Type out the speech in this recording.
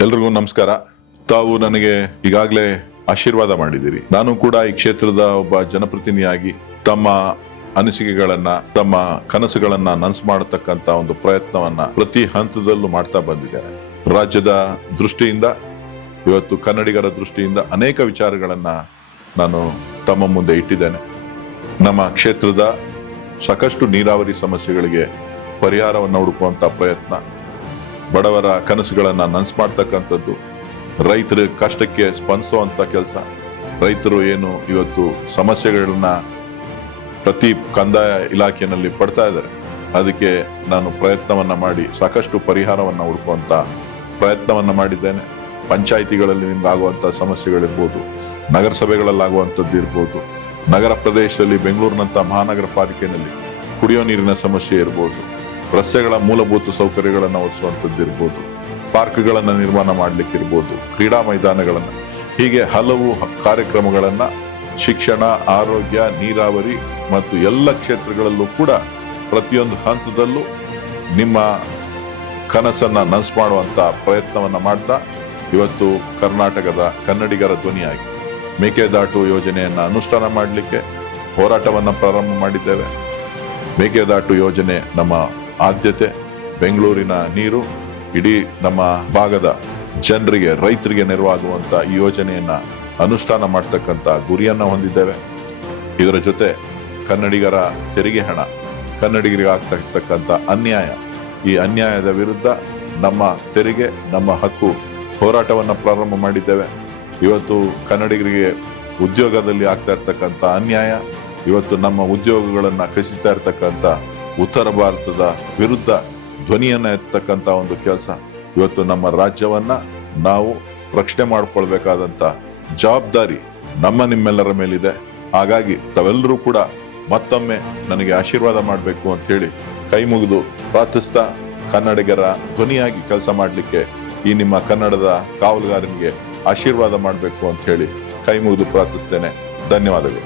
ಎಲ್ರಿಗೂ ನಮಸ್ಕಾರ. ತಾವು ನನಗೆ ಈಗಾಗಲೇ ಆಶೀರ್ವಾದ ಮಾಡಿದ್ದೀರಿ. ನಾನು ಕೂಡ ಈ ಕ್ಷೇತ್ರದ ಒಬ್ಬ ಜನಪ್ರತಿನಿಧಿಯಾಗಿ ತಮ್ಮ ಅನಿಸಿಕೆಗಳನ್ನ, ತಮ್ಮ ಕನಸುಗಳನ್ನ ನನಸು ಮಾಡತಕ್ಕಂತ ಒಂದು ಪ್ರಯತ್ನವನ್ನ ಪ್ರತಿ ಹಂತದಲ್ಲೂ ಮಾಡ್ತಾ ಬಂದಿದ್ದೇನೆ. ರಾಜ್ಯದ ದೃಷ್ಟಿಯಿಂದ, ಇವತ್ತು ಕನ್ನಡಿಗರ ದೃಷ್ಟಿಯಿಂದ ಅನೇಕ ವಿಚಾರಗಳನ್ನ ನಾನು ತಮ್ಮ ಮುಂದೆ ಇಟ್ಟಿದ್ದೇನೆ. ನಮ್ಮ ಕ್ಷೇತ್ರದ ಸಾಕಷ್ಟು ನೀರಾವರಿ ಸಮಸ್ಯೆಗಳಿಗೆ ಪರಿಹಾರವನ್ನು ಹುಡುಕುವಂತ ಪ್ರಯತ್ನ ಬಡವರ ಕನಸುಗಳನ್ನು ನನಸು ಮಾಡ್ತಕ್ಕಂಥದ್ದು ರೈತರ ಕಷ್ಟಕ್ಕೆ ಸ್ಪಂದಿಸುವಂತ ಕೆಲಸ. ರೈತರು ಏನು ಇವತ್ತು ಸಮಸ್ಯೆಗಳನ್ನ ಪ್ರತಿ ಕಂದಾಯ ಇಲಾಖೆಯಲ್ಲಿ ಪಡ್ತಾ ಇದ್ದಾರೆ. ಅದಕ್ಕೆ ನಾನು ಪ್ರಯತ್ನವನ್ನ ಮಾಡಿ ಸಾಕಷ್ಟು ಪರಿಹಾರವನ್ನ ಹುಡುಕುವಂತ ಪ್ರಯತ್ನವನ್ನ ಮಾಡಿದ್ದೇನೆ. ಪಂಚಾಯಿತಿಗಳಲ್ಲಿ ನಿಮ್ಗಾಗುವಂಥ ಸಮಸ್ಯೆಗಳಿರ್ಬೋದು, ನಗರಸಭೆಗಳಲ್ಲಾಗುವಂಥದ್ದು ಇರ್ಬೋದು, ನಗರ ಪ್ರದೇಶದಲ್ಲಿ ಬೆಂಗಳೂರಿನಂಥ ಮಹಾನಗರ ಪಾಲಿಕೆಯಲ್ಲಿ ಕುಡಿಯೋ ನೀರಿನ ಸಮಸ್ಯೆ ಇರ್ಬೋದು ರಸ್ತೆಗಳ ಮೂಲಭೂತ ಸೌಕರ್ಯಗಳನ್ನು ಒದಗಿಸುವಂಥದ್ದು ಇರ್ಬೋದು ಪಾರ್ಕ್ಗಳನ್ನು ನಿರ್ಮಾಣ ಮಾಡಲಿಕ್ಕಿರ್ಬೋದು, ಕ್ರೀಡಾ ಮೈದಾನಗಳನ್ನು. ಹೀಗೆ ಹಲವು ಕಾರ್ಯಕ್ರಮಗಳನ್ನ ಶಿಕ್ಷಣ, ಆರೋಗ್ಯ, ನೀರಾವರಿ ಮತ್ತು ಎಲ್ಲ ಕ್ಷೇತ್ರಗಳಲ್ಲೂ ಕೂಡ ಪ್ರತಿಯೊಂದು ಹಂತದಲ್ಲೂ ನಿಮ್ಮ ಕನಸನ್ನು ನನಸು ಮಾಡುವಂಥ ಪ್ರಯತ್ನವನ್ನು ಮಾಡ್ತಾ ಇವತ್ತು ಕರ್ನಾಟಕದ ಕನ್ನಡಿಗರ ಧ್ವನಿಯಾಗಿ ಮೇಕೆದಾಟು ಯೋಜನೆಯನ್ನು ಅನುಷ್ಠಾನ ಮಾಡಲಿಕ್ಕೆ ಹೋರಾಟವನ್ನು ಪ್ರಾರಂಭ ಮಾಡಿದ್ದೇವೆ. ಮೇಕೆದಾಟು ಯೋಜನೆ ನಮ್ಮ ಆದ್ಯತೆ, ಬೆಂಗಳೂರಿನ ನೀರು, ಇಡೀ ನಮ್ಮ ಭಾಗದ ಜನರಿಗೆ, ರೈತರಿಗೆ ನೆರವಾಗುವಂಥ ಈ ಯೋಜನೆಯನ್ನು ಅನುಷ್ಠಾನ ಮಾಡ್ತಕ್ಕಂಥ ಗುರಿಯನ್ನು ಹೊಂದಿದ್ದೇವೆ. ಇದರ ಜೊತೆ ಕನ್ನಡಿಗರ ತೆರಿಗೆ ಹಣ, ಕನ್ನಡಿಗರಿಗೆ ಆಗ್ತಕ್ಕಂಥ ಅನ್ಯಾಯ, ಈ ಅನ್ಯಾಯದ ವಿರುದ್ಧ ನಮ್ಮ ತೆರಿಗೆ, ನಮ್ಮ ಹಕ್ಕು ಹೋರಾಟವನ್ನು ಪ್ರಾರಂಭ ಮಾಡಿದ್ದೇವೆ. ಇವತ್ತು ಕನ್ನಡಿಗರಿಗೆ ಉದ್ಯೋಗದಲ್ಲಿ ಆಗ್ತಾ ಇರ್ತಕ್ಕಂಥ ಅನ್ಯಾಯ, ಇವತ್ತು ನಮ್ಮ ಉದ್ಯೋಗಗಳನ್ನು ಕಸಿತಾ ಇರ್ತಕ್ಕಂಥ ಉತ್ತರ ಭಾರತದ ವಿರುದ್ಧ ಧ್ವನಿಯನ್ನ ಎತ್ತಕ್ಕಂಥ ಒಂದು ಕೆಲಸ. ಇವತ್ತು ನಮ್ಮ ರಾಜ್ಯವನ್ನ ನಾವು ರಕ್ಷಣೆ ಮಾಡಿಕೊಳ್ಬೇಕಾದಂಥ ಜವಾಬ್ದಾರಿ ನಮ್ಮ ನಿಮ್ಮೆಲ್ಲರ ಮೇಲಿದೆ. ಹಾಗಾಗಿ ತಾವೆಲ್ಲರೂ ಕೂಡ ಮತ್ತೊಮ್ಮೆ ನನಗೆ ಆಶೀರ್ವಾದ ಮಾಡಬೇಕು ಅಂತ ಹೇಳಿ ಕೈ ಮುಗಿದು ಪ್ರಾರ್ಥಿಸ್ತಾ ಕನ್ನಡಿಗರ ಧ್ವನಿಯಾಗಿ ಕೆಲಸ ಮಾಡಲಿಕ್ಕೆ ಈ ನಿಮ್ಮ ಕನ್ನಡದ ಕಾವಲುಗಾರನಿಗೆ ಆಶೀರ್ವಾದ ಮಾಡಬೇಕು ಅಂತ ಹೇಳಿ ಕೈ ಮುಗಿದು ಪ್ರಾರ್ಥಿಸ್ತೇನೆ. ಧನ್ಯವಾದಗಳು.